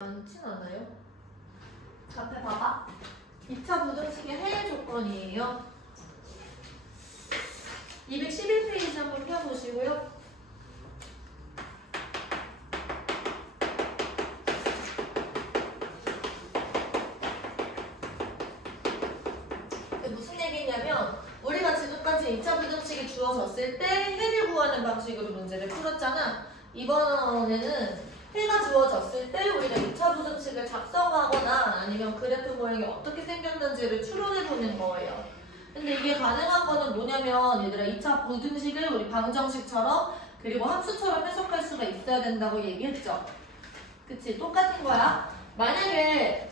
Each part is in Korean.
많진 않아요. 앞에 봐봐. 2차 부등식의 해일 조건이에요. 211페이지 한번 펴보시고요. 무슨 얘기냐면 우리가 지금까지 2차 부등식이 주어졌을 때 해를 구하는 방식으로 문제를 풀었잖아. 이번에는 해가 주어졌을 때 우리가 2차 부등식을 작성하거나 아니면 그래프 모양이 어떻게 생겼는지를 추론해보는 거예요. 근데 이게 가능한 거는 뭐냐면 얘들아 2차 부등식을 우리 방정식처럼 그리고 함수처럼 해석할 수가 있어야 된다고 얘기했죠. 그치? 똑같은 거야. 만약에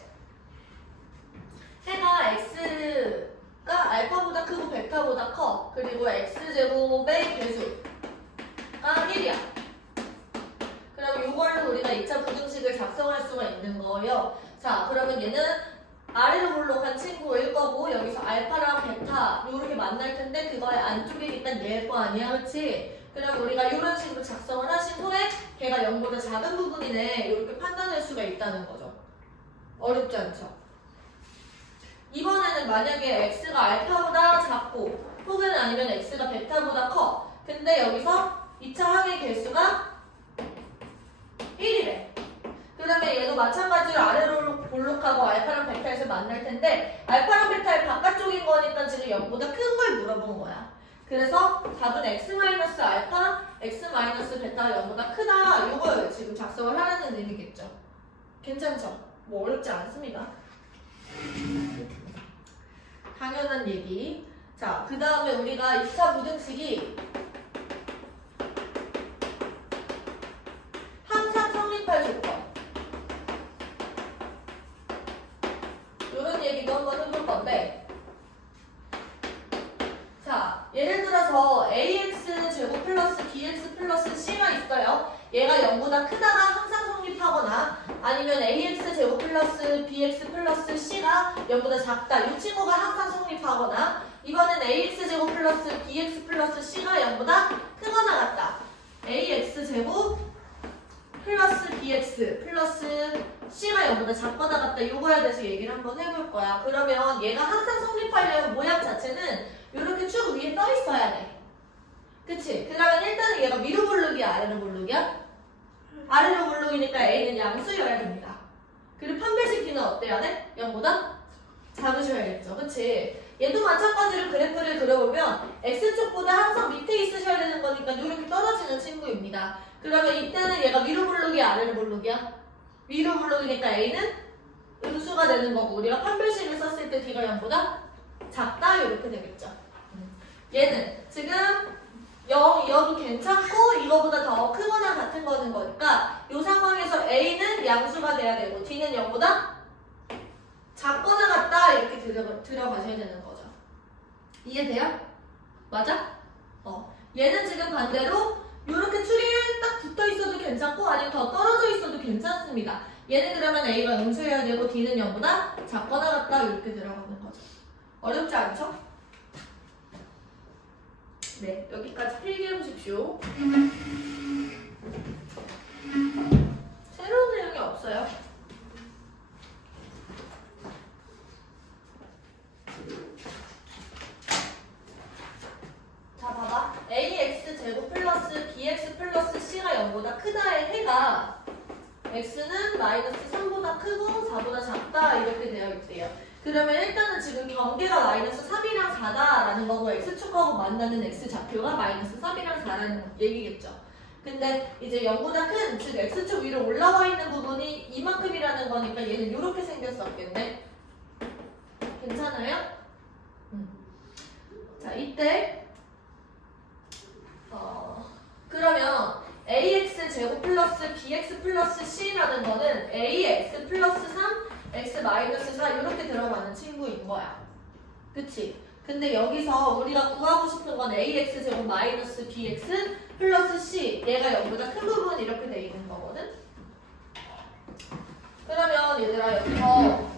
해가 x가 알파보다 크고 베타보다 커. 그리고 x제곱의 개수가 1이야. 그럼 이걸로 우리가 2차 부등식을 작성할 수가 있는 거예요. 자, 그러면 얘는 아래로 볼록한 친구일 거고 여기서 알파랑 베타 요렇게 만날 텐데 그거의 안쪽이니까 얘일 거 아니야, 그렇지? 그럼 우리가 이런 식으로 작성을 하신 후에 걔가 0보다 작은 부분이네 이렇게 판단할 수가 있다는 거죠. 어렵지 않죠? 이번에는 만약에 x가 알파보다 작고 혹은 아니면 x가 베타보다 커. 근데 여기서 2차 항의 개수가 1이래. 그러면 얘도 마찬가지로 아래로 볼록하고 알파랑 베타에서 만날 텐데 알파랑 베타의 바깥쪽인 거니까 지금 0보다 큰 걸 물어본 거야. 그래서 답은 x-알파, x-베타가 0보다 크다. 이걸 지금 작성을 하라는 의미겠죠. 괜찮죠? 뭐 어렵지 않습니다. 당연한 얘기. 자, 그 다음에 우리가 2차 부등식이 항상 성립할 조건. 이런 얘기도 한번 해볼 건데, 자, 예를 들어서 ax 제곱 플러스 bx 플러스 c가 있어요. 얘가 0보다 크다가 항상 성립하거나 아니면 ax 제곱 플러스 bx 플러스 c가 0보다 작다. 이 친구가 항상 성립하거나 이번엔 ax 제곱 플러스 bx 플러스 c가 0보다 크거나 같다. ax제곱 플러스 bx 플러스 c가 0보다 작거나 같다. 이거에 대해서 얘기를 한번 해볼 거야. 그러면 얘가 항상 성립하려면 모양 자체는 이렇게 쭉 위에 떠 있어야 돼. 그치? 그러면 일단은 얘가 위로 볼록이야, 아래로 볼록이야? 아래로 볼록이니까 a는 양수여야 됩니다. 그리고 판별식 b는 어때야 돼? 0보다 작으셔야겠죠. 그치? 얘도 마찬가지로 그래프를 그려보면 x축보다 항상 밑에 있으셔야 되는 거니까 이렇게 떨어지는 친구입니다. 그러면 이때는 얘가 위로 볼록이야, 아래로 볼록이야? 위로 볼록이니까 a는 음수가 되는 거고 우리가 판별식을 썼을 때 b가 0보다 작다 이렇게 되겠죠. 얘는 지금 0이어도 괜찮고 이거보다 더 크거나 같은 거는 거니까 이 상황에서 a는 양수가 돼야 되고 d는 0보다 작거나 같다 이렇게 들어가셔야 되는 거죠. 이해돼요? 맞아? 얘는 지금 반대로 이렇게 줄이 딱 붙어 있어도 괜찮고 아니면 더 떨어져 있어도 괜찮습니다. 얘는 그러면 a가 음수여야 되고 d는 0보다 작거나 같다 이렇게 들어가는 거죠. 어렵지 않죠? 네, 여기까지 필기해 보십시오. 새로운 내용이 없어요. 자, 봐봐. ax제곱 플러스 bx 플러스 c가 0보다 크다의 해가 x는 마이너스 3보다 크고 4보다 작다 이렇게 되어 있대요. 그러면 일단은 지금 경계가 마이너스 3이랑 4다라는 거고 x축하고 만나는 x좌표가 마이너스 3이랑 4라는 얘기겠죠. 근데 이제 0보다 큰, 즉 x축 위로 올라와 있는 부분이 이만큼이라는 거니까 얘는 이렇게 생겼었겠네. 괜찮아요? 자, 이때 그러면 ax제곱 플러스 bx 플러스 c라는 거는 ax 플러스 3, x 마이너스 4 이렇게 들어가는 친구인 거야. 그치? 근데 여기서 우리가 구하고 싶은 건 ax제곱 마이너스 bx 플러스 c 얘가 0보다 큰 부분 이렇게 돼 있는 거거든? 그러면 얘들아 여기서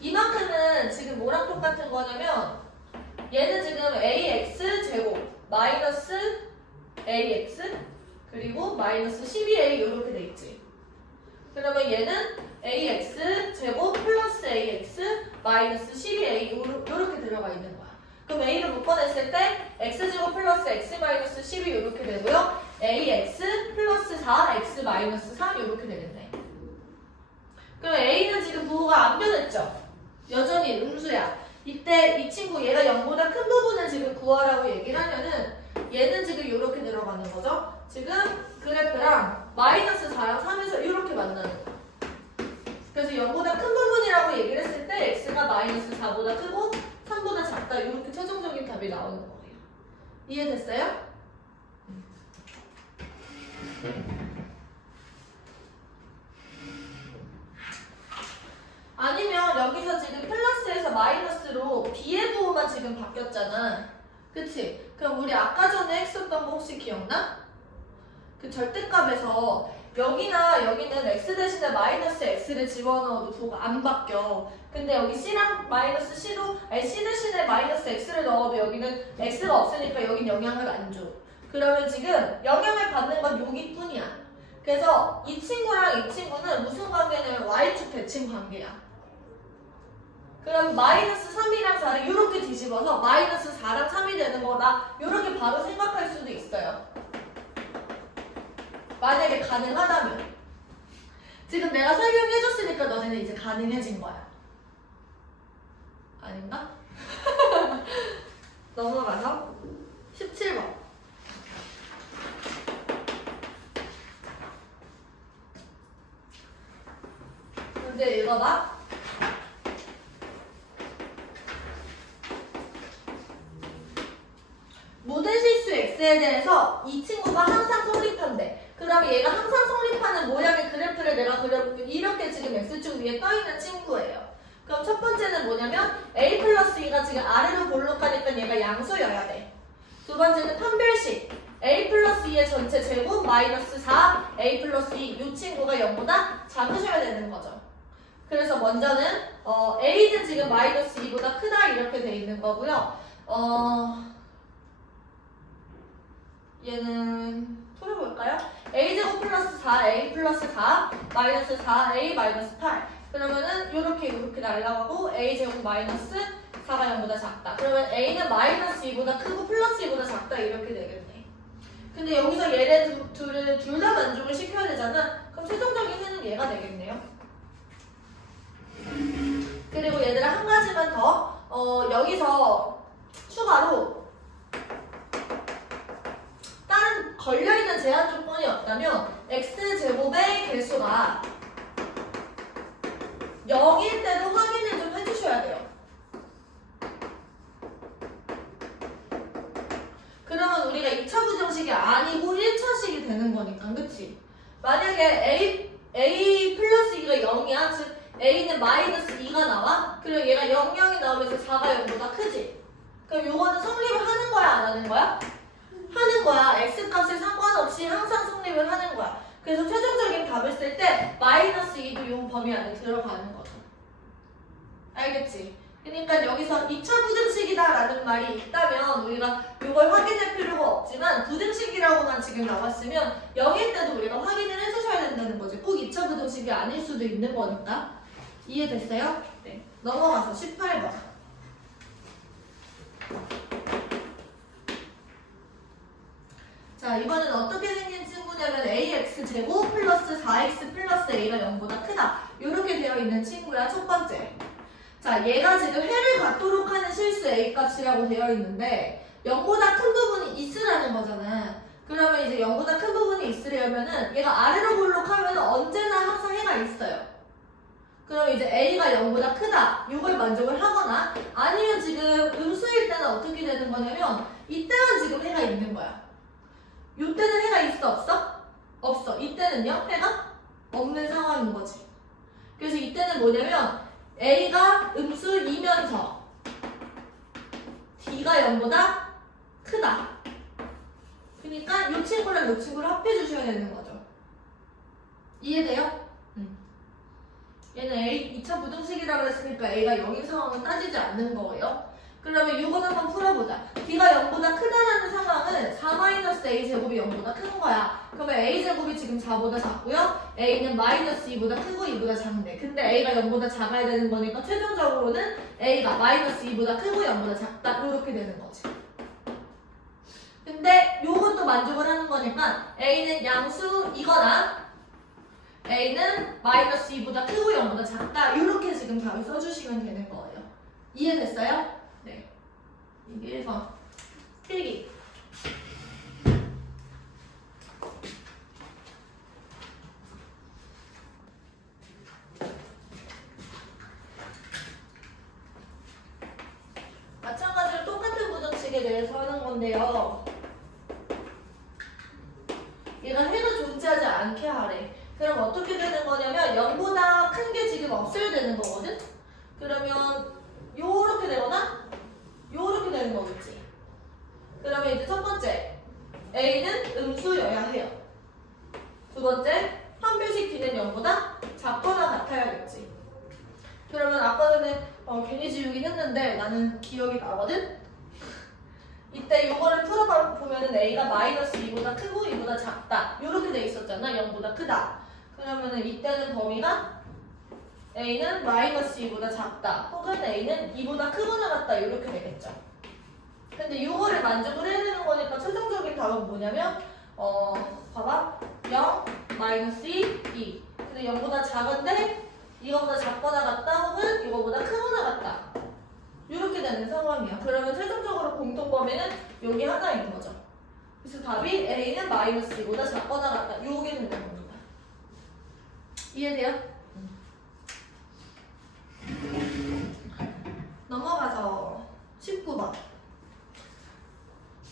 이만큼은 지금 뭐랑 똑같은 거냐면 얘는 지금 ax제곱 마이너스 ax 그리고 마이너스 12a 이렇게 돼 있지. 그러면 얘는 ax 제곱 플러스 ax 마이너스 12a 요렇게 들어가 있는 거야. 그럼 a를 묶어냈을 때 x제곱 플러스 x 마이너스 12 요렇게 되고요. ax 플러스 4 x 마이너스 3 요렇게 되겠네. 그럼 a는 지금 부호가 안 변했죠? 여전히 음수야. 이때 이 친구 얘가 0보다 큰 부분을 지금 구하라고 얘기를 하면은 얘는 지금 이렇게 들어가는 거죠. 지금 그래프랑 마이너스 4랑 3에서 이렇게 만나는 거야. 그래서 0보다 큰 부분이라고 얘기를 했을 때 x가 마이너스 4보다 크고 3보다 작다 이렇게 최종적인 답이 나오는 거예요. 이해됐어요? 아니면 여기서 지금 플러스에서 마이너스로 b의 부호만 지금 바뀌었잖아. 그치? 그럼 우리 아까 전에 했었던 거 혹시 기억나? 그 절대값에서 여기나 여기는 x 대신에 마이너스 x를 집어넣어도 부호가 안 바뀌어. 근데 여기 c랑 마이너스 c도 c 대신에 마이너스 x를 넣어도 여기는 x가 없으니까 여긴 영향을 안 줘. 그러면 지금 영향을 받는 건 여기뿐이야. 그래서 이 친구랑 이 친구는 무슨 관계냐면 y축 대칭 관계야. 그럼 마이너스 3이랑 4를 이렇게 뒤집어서 마이너스 4랑 3이 되는 거다 이렇게 바로 생각할 수도 있어요. 만약에 가능하다면. 지금 내가 설명해줬으니까 너네는 이제 가능해진 거야. 아닌가? 넘어가서 17번. 문제 읽어봐. 모든 실수 x에 대해서 이 친구가 항상 성립한대. 그럼 얘가 항상 성립하는 모양의 그래프를 내가 그려보면 이렇게 지금 x축 위에 떠있는 친구예요. 그럼 첫 번째는 뭐냐면 a 플러스 2가 지금 아래로 볼록하니까 얘가 양수여야 돼. 두 번째는 판별식. a 플러스 2의 전체 제곱 마이너스 4 a 플러스 2 이 친구가 0보다 작으셔야 되는 거죠. 그래서 먼저는 a는 지금 마이너스 2보다 크다 이렇게 돼 있는 거고요. 얘는 풀어볼까요? a제곱 플러스 4a 플러스 4 마이너스 4a 마이너스 8 그러면은 요렇게 날라가고 a제곱 마이너스 4가 0보다 작다. 그러면 a는 마이너스 2보다 크고 플러스 2보다 작다 이렇게 되겠네. 근데 여기서 얘네 둘을 둘 다 만족을 시켜야 되잖아. 그럼 최종적인 해는 얘가 되겠네요. 그리고 얘들아 한 가지만 더 여기서 추가로 다른 걸려있는 제한 조건이 없다면 x제곱의 개수가 0일 때도 확인을 좀 해주셔야 돼요. 그러면 우리가 2차 부정식이 아니고 1차식이 되는 거니까, 그치? 만약에 a 플러스 2가 0이야. 즉 a는 마이너스 2가 나와. 그리고 얘가 0, 0이 나오면서 4가 0보다 크지? 그럼 요거는 성립을 하는 거야 안 하는 거야? 하는 거야. x값에 상관없이 항상 성립을 하는 거야. 그래서 최종적인 답을 쓸 때 마이너스 2도 요 범위 안에 들어가는 거죠. 알겠지? 그러니까 여기서 2차 부등식이다라는 말이 있다면 우리가 이걸 확인할 필요가 없지만 부등식이라고만 지금 나왔으면 0일 때도 우리가 확인을 해주셔야 된다는 거지. 꼭 2차 부등식이 아닐 수도 있는 거니까. 이해됐어요? 네. 넘어가서 18번. 자, 이번엔 어떻게 생긴 친구냐면 ax제곱 플러스 4x 플러스 a가 0보다 크다. 이렇게 되어 있는 친구야, 첫 번째. 자, 얘가 지금 해를 갖도록 하는 실수 a값이라고 되어 있는데 0보다 큰 부분이 있으라는 거잖아. 그러면 이제 0보다 큰 부분이 있으려면은 얘가 아래로 볼록하면 언제나 항상 해가 있어요. 그럼 이제 a가 0보다 크다. 이걸 만족을 하거나 아니면 지금 음수일 때는 어떻게 되는 거냐면 이때만 지금 해가 있는 거야. 이때는 해가 있어 없어? 없어. 이때는요? 해가 없는 상황인 거지. 그래서 이때는 뭐냐면 a가 음수이면서 d가 0보다 크다. 그러니까 이 친구랑 이 친구를 합해 주셔야 되는 거죠. 이해돼요? 얘는 A 2차 부등식이라고 했으니까 A가 0인 상황은 따지지 않는 거예요. 그러면 이걸 한번 풀어보자. D가 0보다 크다라는 상황은 4-A 제곱이 0보다 큰 거야. 그러면 A 제곱이 지금 4보다 작고요. A는 마이너스 2보다 크고 2보다 작은데. 근데 A가 0보다 작아야 되는 거니까 최종적으로는 A가 마이너스 2보다 크고 0보다 작다. 이렇게 되는 거지. 근데 요것도 만족을 하는 거니까 A는 양수이거나 A는 마이너스 2보다 크고 0보다 작다. 이렇게 지금 답을 써주시면 되는 거예요. 이해됐어요? 네. 이게 1번. 필기. 마찬가지로 똑같은 부등식에 대해서 하는 건데요. 얘가 해가 존재하지 않게 하래. 그럼 어떻게 되는 거냐면 0보다 큰 게 지금 없어야 되는 거거든? 그러면 요렇게 되거나 요렇게 되는 거겠지. 그러면 이제 첫 번째 A는 음수여야 해요. 두 번째 판별식 D는 0보다 작거나 같아야겠지. 그러면 아까 전에 괜히 지우긴 했는데 나는 기억이 나거든? 이때 요거를 풀어보면은 A가 마이너스 2보다 크고 2보다 작다. 요렇게 돼 있었잖아. 0보다 크다. 그러면은 이때는 범위가 A는 마이너스 2보다 작다. 혹은 A는 2보다 크거나 같다. 요렇게 되겠죠. 근데 요거를 만족을 해야 되는 거니까 최종적인 답은 뭐냐면 봐봐. 0, 마이너스 2. 근데 0보다 작은데 이거보다 작거나 같다. 혹은 이거보다 크거나 같다. 이렇게 되는 상황이야. 그러면 최종적으로 공통 범위는 여기 하나인 거죠. 그래서 답이 A는 마이너스 2보다 작거나 같다. 요게 되는 겁니다. 이해돼요? 넘어가서 19번.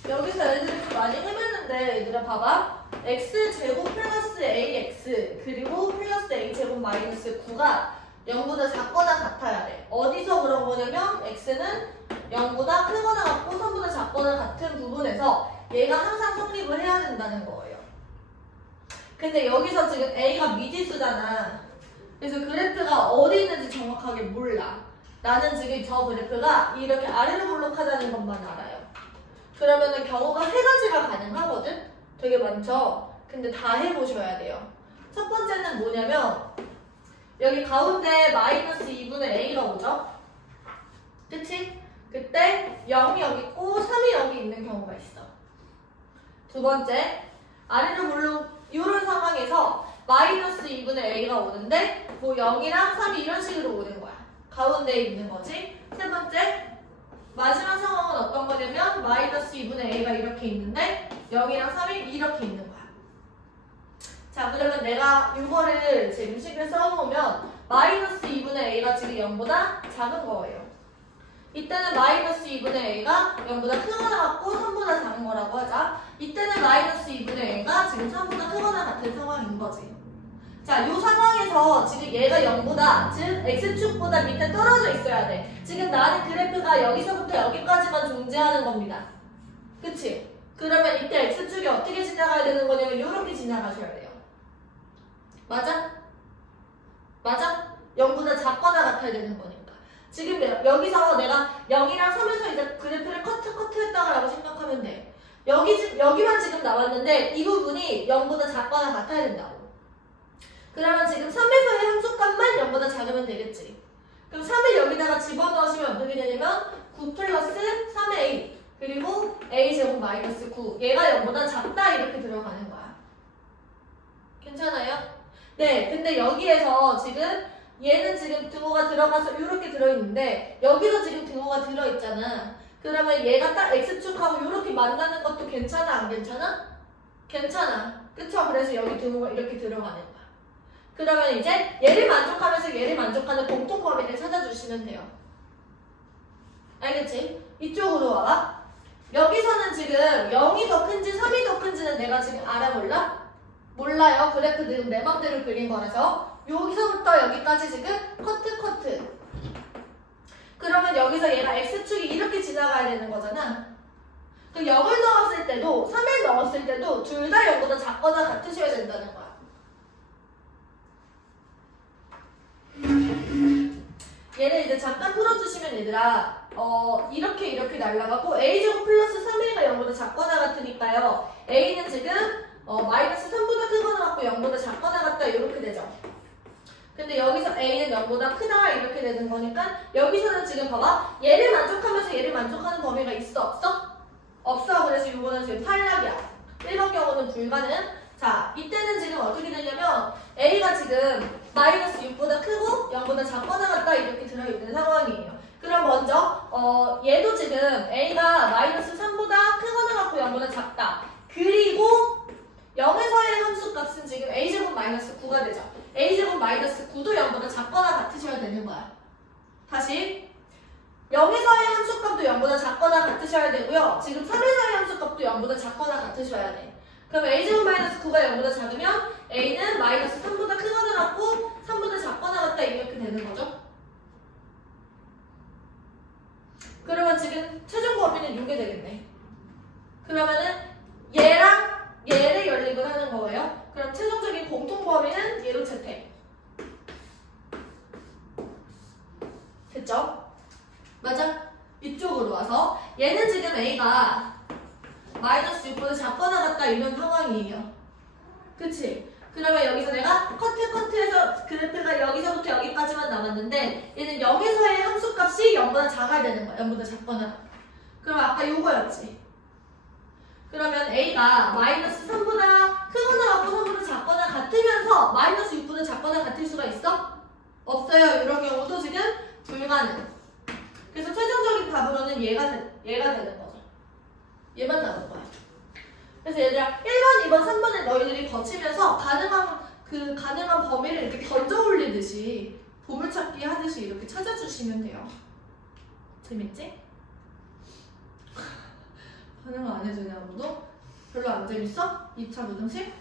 여기서 애들이 좀 많이 해봤는데 얘들아 봐봐. x제곱 플러스 ax 그리고 플러스 a제곱 마이너스 9가 0보다 작거나 같아야 돼. 어디서 그런 거냐면 x는 0보다 크거나 같고 3보다 작거나 같은 부분에서 얘가 항상 성립을 해야 된다는 거예요. 근데 여기서 지금 a가 미지수잖아. 그래서 그래프가 어디 있는지 정확하게 몰라. 나는 지금 저 그래프가 이렇게 아래로 볼록하다는 것만 알아요. 그러면은 경우가 세 가지가 가능하거든? 되게 많죠? 근데 다 해보셔야 돼요. 첫 번째는 뭐냐면 여기 가운데 마이너스 2분의 a가 오죠? 그치? 그때 0이 여기 있고 3이 여기 있는 경우가 있어. 두 번째, 아래로 볼록 이런 상황에서 마이너스 2분의 a가 오는데 뭐 0이랑 3이 이런 식으로 오는 거야. 가운데에 있는 거지. 세 번째, 마지막 상황은 어떤 거냐면 마이너스 2분의 a가 이렇게 있는데 0이랑 3이 이렇게 있는 거야. 자, 그러면 내가 이거를 지금 식을 써놓으면 마이너스 2분의 a가 지금 0보다 작은 거예요. 이때는 마이너스 2분의 a가 0보다 크거나 같고 3보다 작은 거라고 하자. 이때는 마이너스 2분의 a가 지금 3보다 크거나 같은 상황인 거지. 자, 이 상황에서 지금 얘가 0보다, 즉 x축보다 밑에 떨어져 있어야 돼. 지금 나는 그래프가 여기서부터 여기까지만 존재하는 겁니다. 그치? 그러면 이때 x축이 어떻게 지나가야 되는 거냐면 이렇게 지나가셔야 돼요. 맞아? 맞아? 0보다 작거나 같아야 되는 거니까. 지금 여기서 내가 0이랑 3에서 이제 그래프를 커트했다고 생각하면 돼. 여기만 지금 나왔는데 이 부분이 0보다 작거나 같아야 된다고. 그러면 지금 3에서의 함수값만 0보다 작으면 되겠지. 그럼 3을 여기다가 집어넣으시면 어떻게 되냐면 9 플러스 3a 그리고 a제곱 마이너스 9 얘가 0보다 작다 이렇게 들어가는 거야. 괜찮아요? 네, 근데 여기에서 지금 얘는 지금 등호가 들어가서 이렇게 들어있는데 여기도 지금 등호가 들어있잖아. 그러면 얘가 딱 x축하고 이렇게 만나는 것도 괜찮아 안 괜찮아? 괜찮아. 그쵸? 그래서 여기 등호가 이렇게 들어가는 거야. 그러면 이제 얘를 만족하면서 얘를 만족하는 공통 범위를 찾아주시면 돼요. 알겠지? 이쪽으로 와봐. 여기서는 지금 0이 더 큰지 3이 더 큰지는 내가 지금 알아볼라? 몰라요. 그래프 지금 내 맘대로 그린 거라서 여기서부터 여기까지 지금 커트 그러면 여기서 얘가 x축이 이렇게 지나가야 되는 거잖아. 그 0을 넣었을 때도 3을 넣었을 때도 둘 다 0보다 작거나 같으셔야 된다는 거야. 얘를 이제 잠깐 풀어주시면 보면 얘들아 이렇게 날라가고 a제곱 플러스 3a가 0보다 작거나 같으니까요. a는 지금 마이너스 3보다 크거나 같고 0보다 작거나 같다 이렇게 되죠. 근데 여기서 a는 0보다 크다 이렇게 되는 거니까 여기서는 지금 봐봐. 얘를 만족하면서 얘를 만족하는 범위가 있어 없어? 없어. 그래서 이거는 지금 탈락이야. 1번 경우는 불가능. 자, 이때는 지금 어떻게 되냐면 a가 지금 마이너스 6보다 크고 0보다 작거나 같다 이렇게 들어있는 상황이에요. 그럼 먼저 얘도 지금 a가 마이너스 3보다 크거나 같고 0보다 작다. 그리고 0에서의 함수값은 지금 a제곱 마이너스 9가 되죠. a제곱 마이너스 9도 0보다 작거나 같으셔야 되는 거야. 다시 0에서의 함수값도 0보다 작거나 같으셔야 되고요. 지금 3에서의 함수값도 0보다 작거나 같으셔야 돼. 그럼 a제곱 마이너스 9가 0보다 작으면 a는 마이너스 3보다 크거나 같고 3보다 작거나 같다 이렇게 되는 거죠. 그러면 지금 최종 범위는 이게 되겠네. 그러면은 얘랑 얘를 연립을 하는 거예요. 그럼 최종적인 공통 범위는 얘로 채택. 됐죠? 맞아? 이쪽으로 와서 얘는 지금 a가 마이너스 6보다 작거나 같다 이런 상황이에요. 그치? 그러면 여기서 내가 커트에서 그래프가 여기서부터 여기까지만 남았는데 얘는 0에서의 함수값이 0보다 작아야 되는 거야. 0보다 작거나 같다. 그럼 아까 요거였지. 그러면 a가 마이너스 3보다 크거나 같고 3보다 작거나 같으면서 마이너스 6보다 작거나 같을 수가 있어? 없어요. 이런 경우도 지금 불가능. 그래서 최종적인 답으로는 얘가 되는 거죠. 얘만 나올 거야. 그래서 얘들아 1번, 2번, 3번을 너희들이 거치면서 가능한 범위를 이렇게 던져 올리듯이 보물찾기 하듯이 이렇게 찾아주시면 돼요. 재밌지? 반응 안 해주냐 아무도? 별로 안 재밌어? 2차 부등식?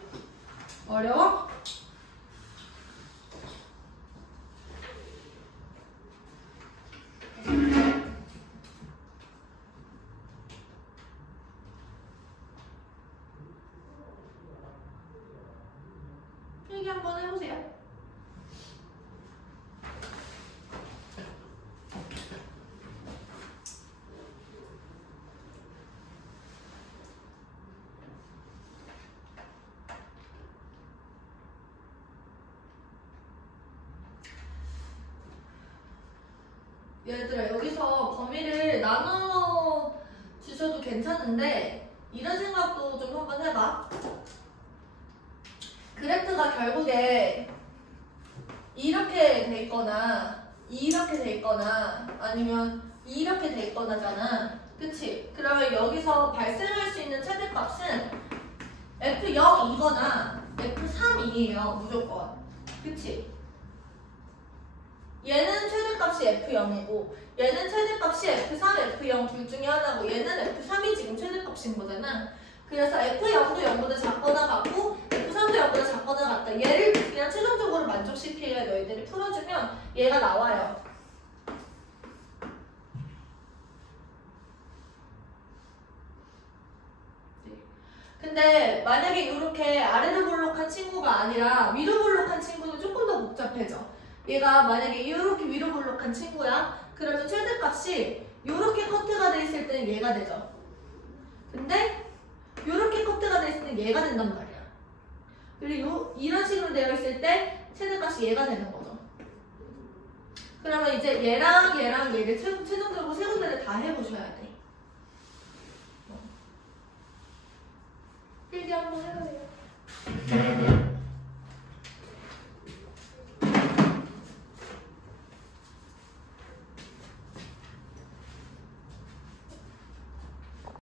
어려워? 얘기 한번 해보세요. 얘들아 여기서 범위를 나눠 주셔도 괜찮은데 이런 생각도 좀 한번 해봐. 그래프가 결국에 이렇게 돼 있거나 이렇게 돼 있거나 아니면 이렇게 돼 있거나잖아. 그치? 그러면 여기서 발생할 수 있는 최대값은 F0이거나 F3이에요. 무조건. 그치? 얘는 최대값이 F0이고 얘는 최대값이 F3, F0 둘 중에 하나고 얘는 F3이 지금 최대값인 거잖아. 그래서 F0도 0보다 작거나 같고 F3도 0보다 작거나 같다. 얘를 그냥 최종적으로 만족시키려 너희들이 풀어주면 얘가 나와요. 근데 만약에 이렇게 아래로 볼록한 친구가 아니라 위로 볼록한 친구는 조금 더 복잡해져. 얘가 만약에 이렇게 위로 볼록한 친구야. 그러면 최대값이 이렇게 커트가 돼 있을 때는 얘가 되죠. 근데 이렇게 커트가 돼 있을 때는 얘가 된단 말이야. 그리고 이런 식으로 되어 있을 때 최대값이 얘가 되는 거죠. 그러면 이제 얘랑 얘를 최종적으로 세 군데를 다 해보셔야 돼. 필기 한번 해보세요.